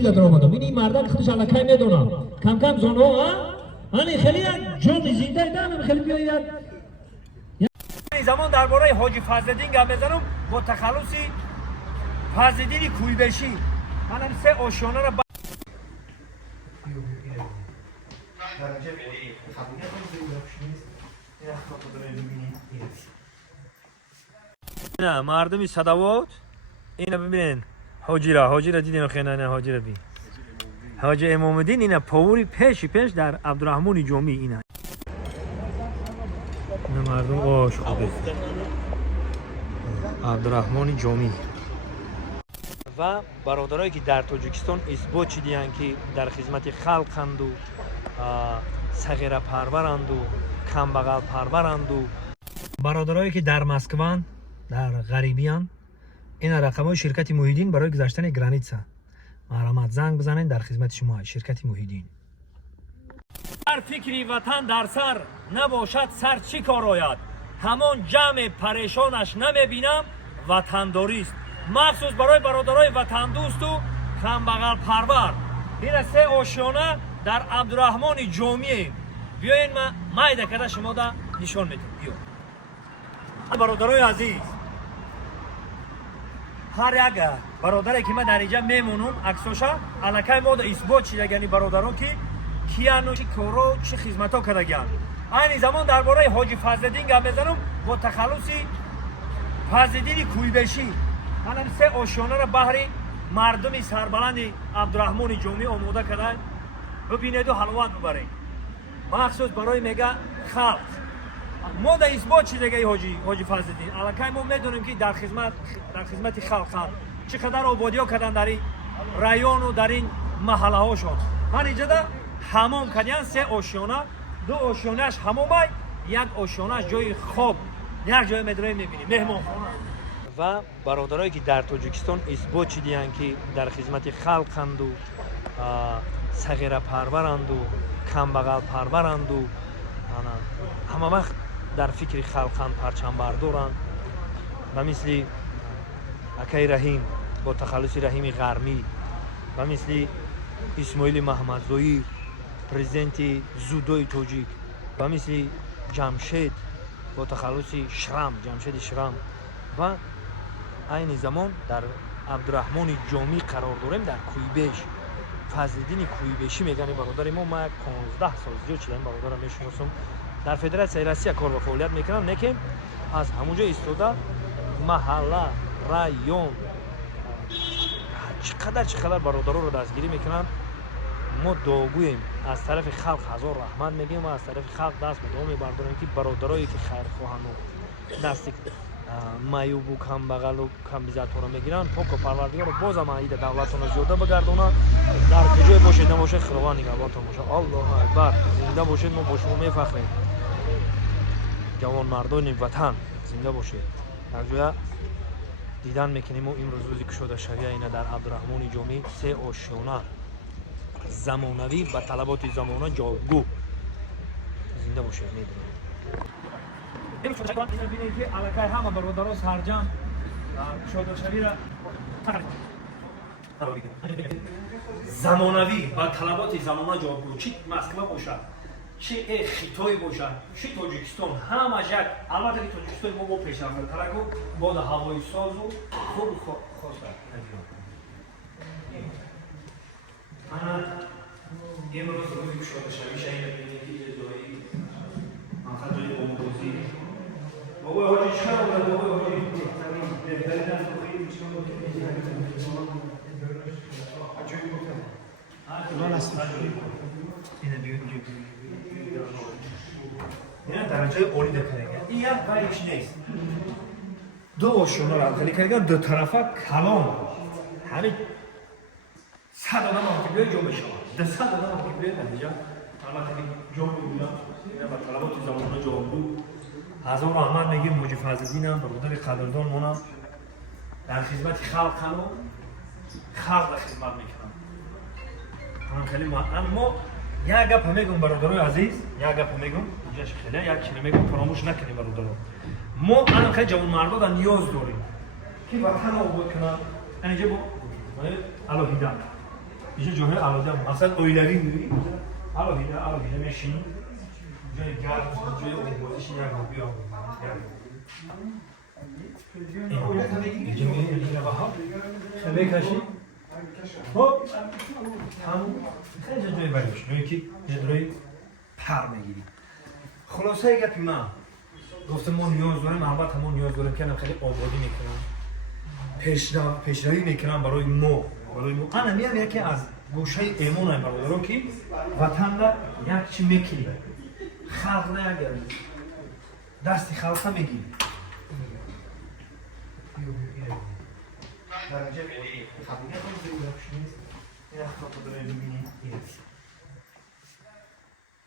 خیلی در آمدم. این مردان خودش علکای میدونم. کم کم زنو ها. آنی خیلی جون زنده دارم خیلی بیاید. این زمان درباره حاجی فضل‌الدین گپ بزنم با تخلصی فضل‌الدین کویبشی. منم سه آشیانه را نه مردمی صدوات اینو ببینین حاجی را دیدین خیلی نه حاجی را ببین حاجی امام الدین اینا پوری پیش در عبدالرحمن جامی اینا نه مردم آش خوبه عبدالرحمن جامی و برادرایی که در تاجیکستان اثبات چیدین که در خدمت خلقند و صغیر پرورند و کم بغل پرورند و برادرایی که در مسکوان در غریبیان این رقمای شرکت محیدین برای گذاشتن گرانیتسا مرحمت زنگ بزنین در خدمت شما شرکت محیدین هر فکری وطن در سر نباشد سر چی کار آید همان جمع پریشانش نمیبینم وطنداری است مخصوص برای برادرای وطن دوست و کم بغل پرور این سه آشیانه در عبدالرحمن جامی بیاین ما دکره شما دا نشان میدم بیا برادرای عزیز هر یک برادری که من در اینجا میمونم عکساشا الکای ما دا اثبات شده یعنی برادران که کیانو چی کارو چی خدمتا کردگان این زمان درباره حاجی فضل‌الدین گپ بزنم با تخلصی فضل‌الدین کویبشی منم سه آشیانه را بهر مردم سربلند عبدالرحمن جامی آماده کردن ببینید و حلوت ببرید مخصوص برای میگه خلق ما در اثبات شده حاجی فضل‌الدین الکای ما میدونیم که در خدمت خلق چقدر آبادی ها کردن در این رایون و در این محله هاشون من اینجا حمام کردن سه آشیانه دو آشیانهش حمامه یک آشیانهش جای خواب یک جای مدرسه میبینیم مهمانخانه و برادرایی که در تاجیکستان اثبات چیدین که در خدمت خلقند و صغیر پرورند و کم بغل پرورند و همه وقت در فکر خلقند پرچم بردارند و مثل اکای رحیم با تخلص رحیم غرمی و مثل اسماعیل محمدزایی پرزیدنت زودوی تاجیک و مثل جمشید با تخلص جمشید شرم و این زمان در عبدالرحمن جامی قرار داریم در کویبش فضل‌الدین کویبشی میگن برادر ما 15 سال زیاد شده این برادر میشناسم در فدراسیون روسیه کار و فعالیت میکنم لیکن از همونجا ایستاده محله رایون چقدر برادرها رو دستگیری میکنن ما دعاگوییم از طرف خلق هزار رحمت میگیم و از طرف خلق دست به دعا میبرداریم که برادرایی که خیر خواهند و دست معیوب و کم بغل و کم بیزت ها رو میگیرن پاک و پروردگار رو باز هم عید دولتون زیاده بگردونه در کجای باشید نباشه خیروان نگهبانتون باشه الله اکبر زنده باشید ما با شما میفخریم جوان مردان وطن زنده باشید در جای دیدن میکنیم و امروز روزی که شده شویه اینه در عبدالرحمن جامی سه آشیانه زمانوی و طلبات زمانه جاگو زنده باشید میدونم این شده کنم این بینید که علاقه همه برادرها سرجم شده شوی را زمانوی و طلبات زمانه جاگو چی مسکوه باشد چی خیتای باشد چی تاجیکستان همه یک البته که تاجیکستان ما با پیشرفته ترک و با هوای ساز و خوب خواسته امروز روزی که شده شوی شهید بینید که جایی منطقه جایی بامروزی بابا حاجی چرا بوده بابا حاجی بهترین از بخیری چون رو که اینه بیون اینه درجه اولی دکنه این یک بریش نیست دو آشونه را خیلی کنگه دو طرفه کلام همین 100 آدم هم که بیایی جا بشود 100 آدم هم که بیایی در اینجا البته که جا بودم و طلبات زمانه جا بود هزار رحمت میگیم حاجی فضل‌الدین هم برادر قدردان مونم در خدمت خلق هم خلق را خدمت میکنم من خیلی ما یک گپ میگم برادرای عزیز یک گپ میگم اینجاش خیلی یک چیزی میگم فراموش نکنیم برادران ما الان خیلی جوان مردا در نیاز داریم که وطن آباد کنن اینجا با الهیدن اینجا جاهای علاده هم مثلا اویلوی میبینی علاده میشینی جای گرد جای بازیش یک بیا اینجا میبینی خیلی کشی خب همون خیلی جای بریش روی که جدروی پر میگیری خلاصه گپی من گفتم ما نیاز داریم البته ما نیاز داریم که خیلی آبادی میکنم پیشروی میکنم برای ما انا میام یکی از گوشه ایمون هم برادرم که وطن را یک چی میکنی خلق نگرد دستی خلقه میگیری درجه خبیگه خود نیست این اخلاق داره ببینید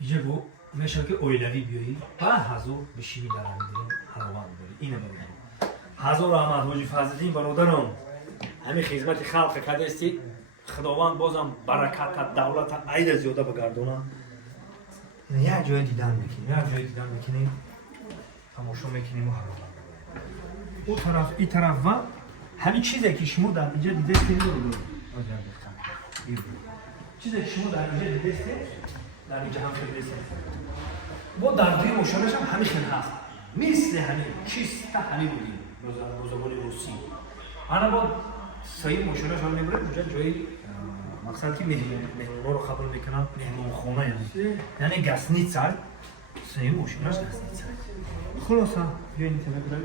اینجا بو میشه که اویلوی بیایی با هزار بشینی در هم دیگه حلوان داری اینه برادرم هزار احمد حاجی فضل‌دین برادرم همین خدمت خلق کرده استی خداوند بازم برکت دولت عید زیاده بگردونه یک جای دیدن میکنیم تماشا میکنیم و حلوان اون طرف این طرف و همین چیزی که شما در اینجا دیده استید چیزی که شما در اینجا دیده استید در اینجا هم خیلی استید با در دوی مشارش هم همین هست مثل همین کیست همین بودیم روزگاری روسی انا با صحیح مشارش هم نمیره اونجا جایی مقصد که مهمونا رو خبر میکنم مهمون خونه یعنی گسنیتسا صحیح مشارش گسنیتسا خلاصه بیا این تمه برای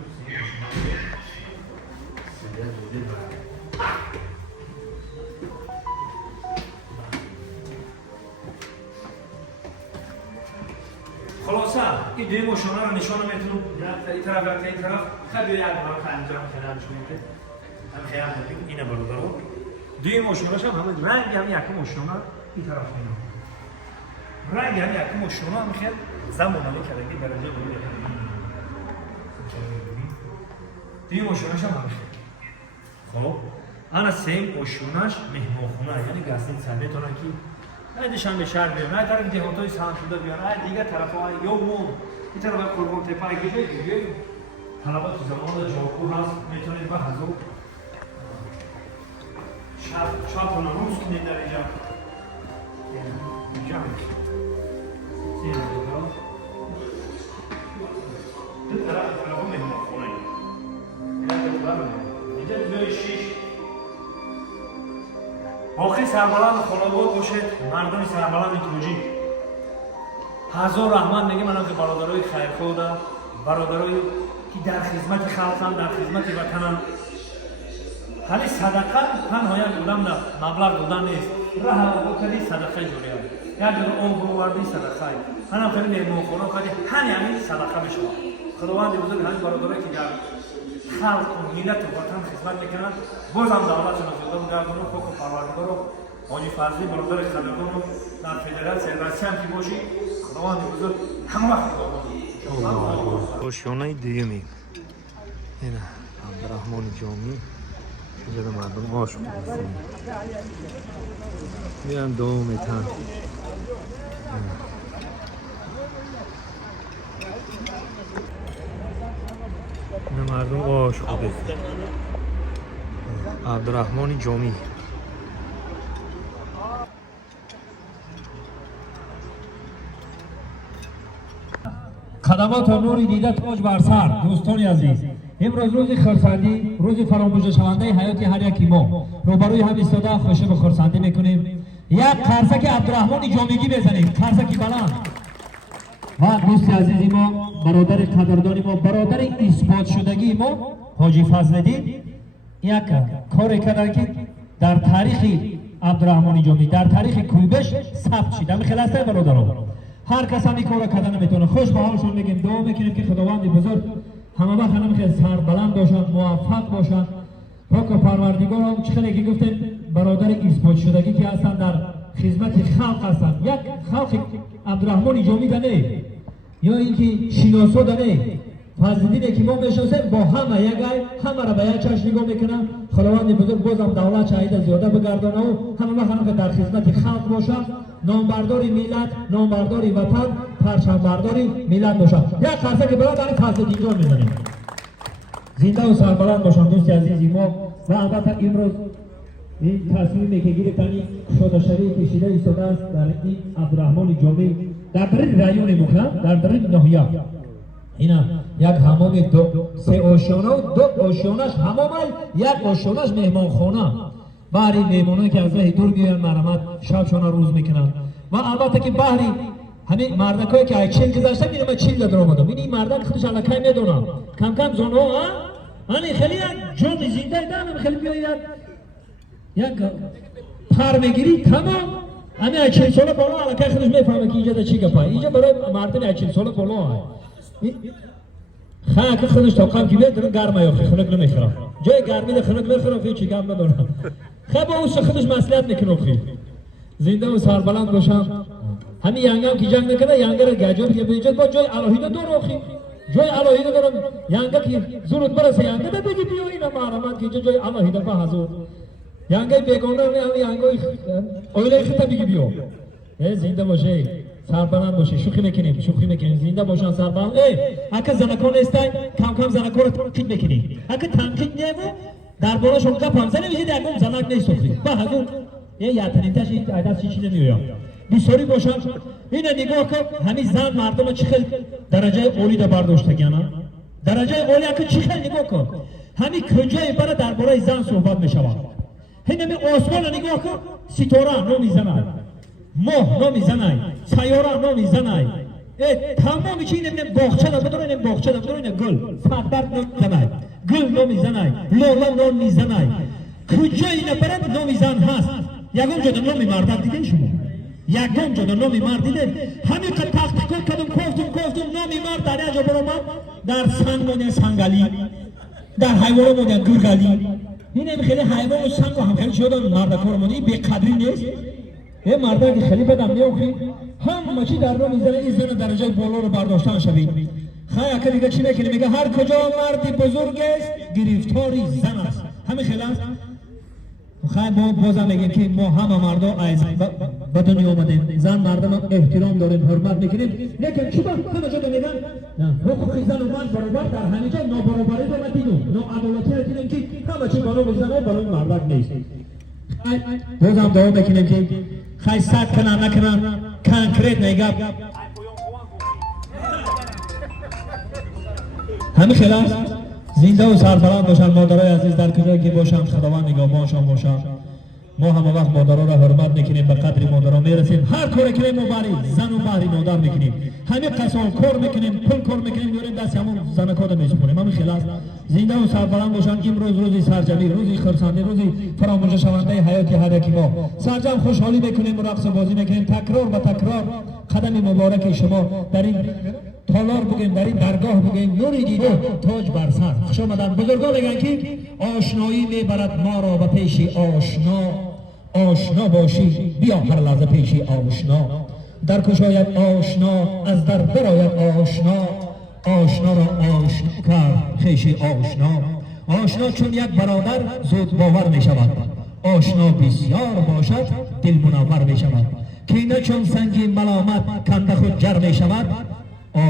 خلاصه این دوی مشانه رو نشانه میتونم این طرف این طرف خیلی یک بار که انجام کنم شمیده هم خیلی هم اینه برادرم دوی مشانهش هم همه رنگ هم یکی مشانه این طرف اینه رنگ هم یکی مشانه هم خیلی زمانه کردگی درجه بوده دوی مشانهش هم همه خیلی خب انا سیم مشانهش مهمانخونه یعنی گسنی سنده تونه که ایدشان به شهر بیان نه طرف دهاتای سهم شده بیان نه دیگه طرف های یومون این طرف قربان تپه گیشه دیگه طلبات زمان جاکو هست میتونید به هزار شب و نروز کنید در اینجا اینجا اینجا دو طرف مهمان خونه اینجا دوی شیش آخری سربلند خانواده باشد مردم سربلند توجی هزار رحمت میگه من از برادرای خیرخواه برادرای که در خدمت خلقن در خدمت وطنن حالی صدقه تنها یک بودم نه مبلغ بودن نیست راه بکنی صدقه جوریه یک جور آب رو وردی صدقه هم خیلی مهمون خونه کردی همین صدقه بشه خداوند بزرگ همین برادرای که در خلق و ملت و وطن خدمت میکنن بازم دولت نزدیده بگردونه خوک و پروردگار و حاجی فضلی برادر خلقان و در فدراسیون رسمی هم که باشی خداوند بزرگ همه وقت آشیانه دیگه اینه عبدالرحمن جامی اینجا به مردم آش کنید میرن دوم میتن اینه مردم آش خوده عبدالرحمن جامی خدمات و نوری دیده تاج بر سر دوستان عزیز امروز روز خرسندی روز فراموش شونده حیات هر یکی ما روبروی هم ایستاده خوشی به خرسندی میکنیم یک قرصک عبدالرحمن جامیگی بزنیم قرصکی بلند و دوست عزیزی ما برادر قدردانی ما برادر اثبات شدگی ما حاجی فضل‌دین یک کاری کردن که در تاریخ عبدالرحمن جامی در تاریخ کویبش ثبت شد همین خلاصه برادران هر کس هم این کار کردن نمیتونه خوش به حالشون میگیم دعا میکنیم که خداوند بزرگ همه وقت هم خیلی سربلند باشن موفق باشن پاک و پروردگار هم چخیلی که گفتیم برادر اثبات شدگی که هستن در خدمت خلق هستن یک خلق عبدالرحمن جامی دنه یا اینکه شناسا دنه فضل‌دین که ما میشناسیم با همه یک همه را به یک چشم نگاه میکنن خداوند بزرگ بازم دولت شهید زیاده بگردانه و همه وقت هم در خدمت خلق باشن نامبرداری ملت نامبرداری وطن پرچمبرداری ملت باشن یک قرصه که برادر فضل‌دین جان میزنیم زنده و سربلند باشن دوست عزیزی ما و البته امروز این تصمیمی که گرفتنی شده شوی کشیده ایستاده است در این عبدالرحمن جامی در رایون مکرم در ناحیه. اینا یک حمام سه آشیانه و دو آشیانش حمام، یک آشیانش مهمانخانه. بحری مهمانایی که از راه دور میان مرمت شبشانه روز میکنن. و البته که بحری همین مردکایی که یک چیل گذاشتن میرم چیل در آمدم. این مردک خودش علاقه میدونم کم کم زنو آنی خیلی یک جون زنده دارم خیلی بیاید یک پر میگیری تمام همین یک 40 ساله بالا علاقه خودش میفهمه که اینجا چی گپه. اینجا برای مردم یک 40 ساله بالا خاک خودش تا کم که بیاد گرمه یا خنک نمیخوره. جای گرمی ده خنک نمیخوره فی چی گم ندارم. خب اون خودش مسئولیت میکنه خی. زنده و سربلند باشم. همین یانگام که جنگ میکنه یانگ را گاجور که بیجت با جای الهیده دور اخی. جای الهیده دارم یانگ که ضرورت برسه یانگ ده بگی بیو اینا معلومات که جای الهیده با حضور. یانگ بیگانه نه یانگای اویله خطا بگی بیو. زنده باشه. سربلند باشه. شوخی میکنیم زنده باشن سربلند. اگه زنکان استای کم کم زنکان رو تنقید میکنیم. اگه تنقید نیمو دربارش اون گپ هم زنه میشه دیگه زنک نیست سوخی. با حضور یادتنین تاش این عادت چیزی نمیاد. بیساری باشن. اینا نگاه کن همین زن مردم چه خیلی درجه اولی دا برداشته گیانا. درجه اولی اگه چه خیلی نگاه کن. همین کجای برای درباره زن صحبت میشود. همین آسمان نگاه کن ستاره نمی زنه. ماه نمی زنه. سیاره نمی زنه. تمام چیز این باغچه دا بدون این باغچه دا بدون این گل فقط نمی زنه. گل نمی زنه. لاله نمی زنه. کجای نبرد نمی زن هست. یکم جدا نمی مرد دیدین شما. یکم جدا نمی مرد دیدین. همین که تحقیق کردم گفتم نمی مرد در یه جا برام در سنگ مونده سنگالی در حیوان مونده گرگالی. این خیلی حیوان و سنگ و هم خیلی شده مرد کار مونده به قدری نیست. یه مرد که خیلی بدم میوخی هم مچی در رو میزنه این زن درجه بالا رو برداشتن شوید. خیلی که دیگه چی میکنه میگه هر کجا مردی بزرگ است گرفتاری زن است. همین خیلی است. خیلی ما بازم میگیم که ما همه مردا از به دنیا اومدیم. زن مردم احترام داریم حرمت میکنیم. لیکن چی وقت همه جا میگن حقوق زن و مرد برابر در همه جا نابرابری رو دیدیم. ناعدالتی رو دیدیم که همه چی بالا میزنه بالا مردک نیست. بازم دعا میکنیم که خیلی سخت کنن نکنن کانکریت نگاه. همین خیلی است. زنده و سربلند باشن مادرای عزیز در کجایی که باشن خداوند نگهبانشان باشن. ما همه وقت مادرها را حرمت میکنیم به قدر مادرها میرسیم. هر کاری کنیم ما بری زن و بری مادر میکنیم. همین قسم کار میکنیم پول کار میکنیم دوریم دست همون زنکات میسپونیم. همین خیلی است. زنده و سربلند باشن. امروز روزی سرجمی روزی خرسندی روزی فراموش شونده حیات هر یکی ما. سرجم خوشحالی میکنیم رقص و بازی میکنیم. تکرار به تکرار قدم مبارک شما در این تالار بگیم در این درگاه بگیم نوری دیده تاج بر سر. خوش آمدن. بزرگان میگن که آشنایی میبرد ما را به پیش آشنا باشی بیا هر لحظه پیش آشنا. در کشاید آشنا از در برآید آشنا را آشنا کرد خویش آشنا چون یک برادر زود باور می شود. آشنا بسیار باشد دل منور می شود. کینه چون سنگ ملامت کنده خود جر می شود.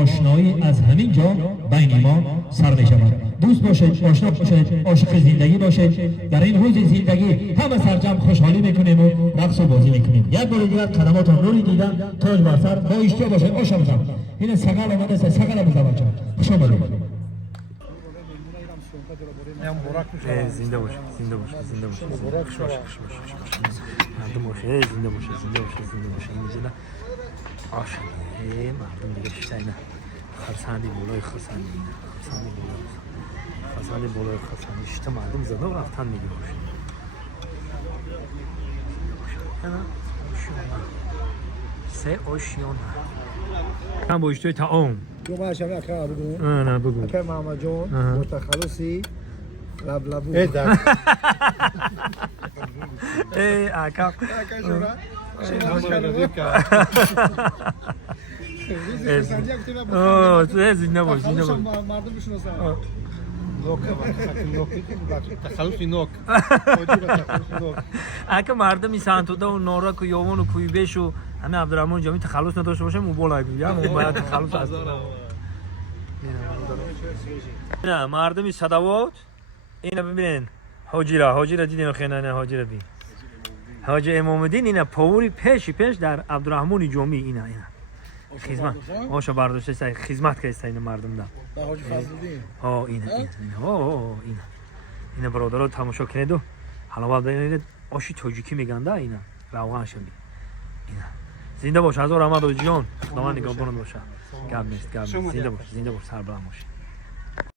آشنایی از همین جا بین ما سر می شود. دوست باشید، آشنا باشید، عاشق زندگی باشید. در این روز زندگی همه سرجم خوشحالی میکنیم و رقص و بازی میکنیم. یک بار دیگر قدمات نوری دیدن تاج بر سر با اشتیا باشید. آشنا باشم این سگل آمده سگل بزن بچه خوش آمدید. زنده باشه مردم باشه زنده باشه اینجا آشنا مردم دیگه بیشتر اینا خرسندی بالای خرسندی بالای خرسندی شتا مردم زده و رفتن میگه باشه اینا سه آشیانه هم با اشتوی تعام جو ما شما اکرام بگو نه بگو اکرام محمد جون متخلصی لبلبو اکرام زنده باش مردم بشناسن تخلصی نوک اگه مردمی سنتوده و نارک و یاوان و کویبش و همه عبدالرحمن جامی تخلص نداشته باشه موبایل میگم اون باید تخلص از نه مردمی صدوات اینو ببینین حاجی را دیدین خیلی نه حاجی را ببین حاج امام‌الدین اینا پوری پیش در عبدالرحمن جامی اینا خدمت آشا برداشته سای خدمت که است این مردم دا حاج فضل‌الدین اینا برادرها تماشا کنید حالا بعد این آشی تاجیکی میگن دا اینا روغن شمی اینا زنده باش هزار احمد جان خداوند نگهبان باشه گرم نیست زنده باش سربلند باش